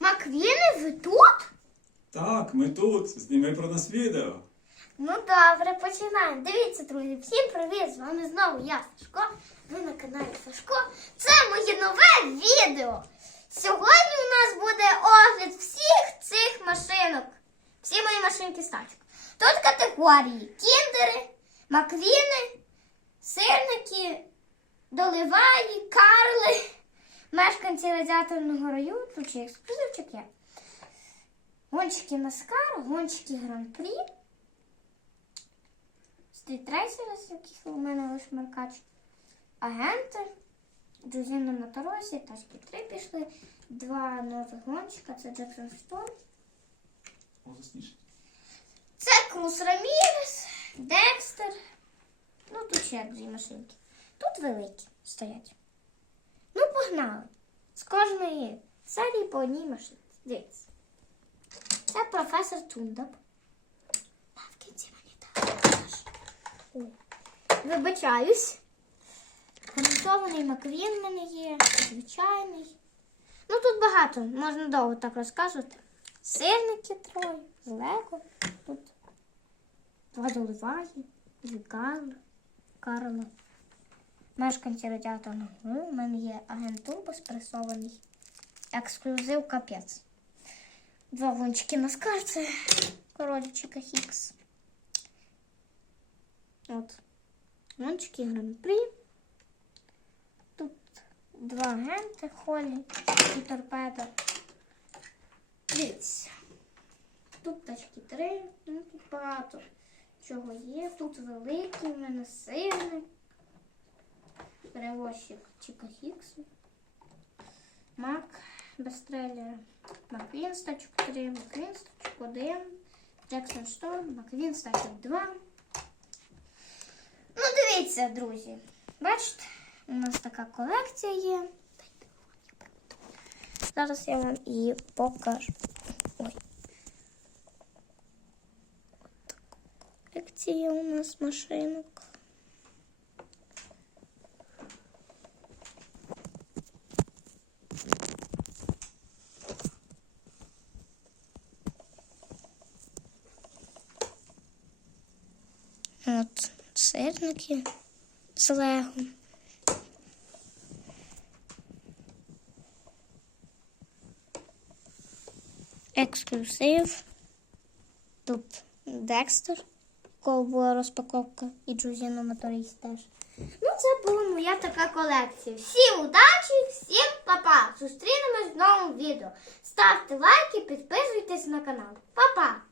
Маквіни, ви тут? Так, ми тут. Зніми про нас відео. Ну добре, починаємо. Дивіться, друзі, всім привіт! З вами знову я, Сашко. Ви на каналі Сашко. Це моє нове відео. Сьогодні у нас буде огляд всіх цих машинок. Всі мої машинки стачок. Тут категорії кіндери, маквіни, сирники, доливаї, карли, мешканці радіаторного району, тут чи ексклюзивчик є. Гонщики Наскар, гонщики Гран-прі. Стрітрейсери, з яких у мене лише маркач. Агенти. Джузіна на Таросі, тачки 3 пішли. Два нових гонщика, це Джексон засніше. Це Крус Рамірес, Декстер. Ну, тут ще дві машинки. Тут великі стоять. Ну, погнали. З кожної серії по одній машинці. Дивіться. Це професор Тундап. А в кінці мені. Ой. Вибачаюсь. Гарантований Маквін в мене є, звичайний. Ну тут багато, можна довго так розказувати. Сирники троє, з Лего. Тут дві Карла, Карла. Мешканці радіаторного. Ну, У мене є агент Турбо спресований. Ексклюзив капець. Два гончики на скарці. Королічика Хікс. От. Гончики гран-прі. Тут два агенти Холі і торпеда. Дивіться. Тут тачки три, ну тут багато чого є. Тут великий, у мене сильний. Перевозчик Чіка Хіксу. Мак Бестреллера. Маквін стачок 3, Маквін стачок 1, Джексон Шторм, Маквін стачок 2. Ну, дивіться, друзі. Бачите, у нас така колекція є. Зараз я вам її покажу. Ой. Колекція у нас машинок. От сирники з лего. Ексклюзив. Тут Декстер, кого була розпаковка, і Джузіно моторист теж. Ну, це була моя така колекція. Всім удачі, всім па-па! Зустрінемось в новому відео. Ставте лайки, підписуйтесь на канал. Па-па!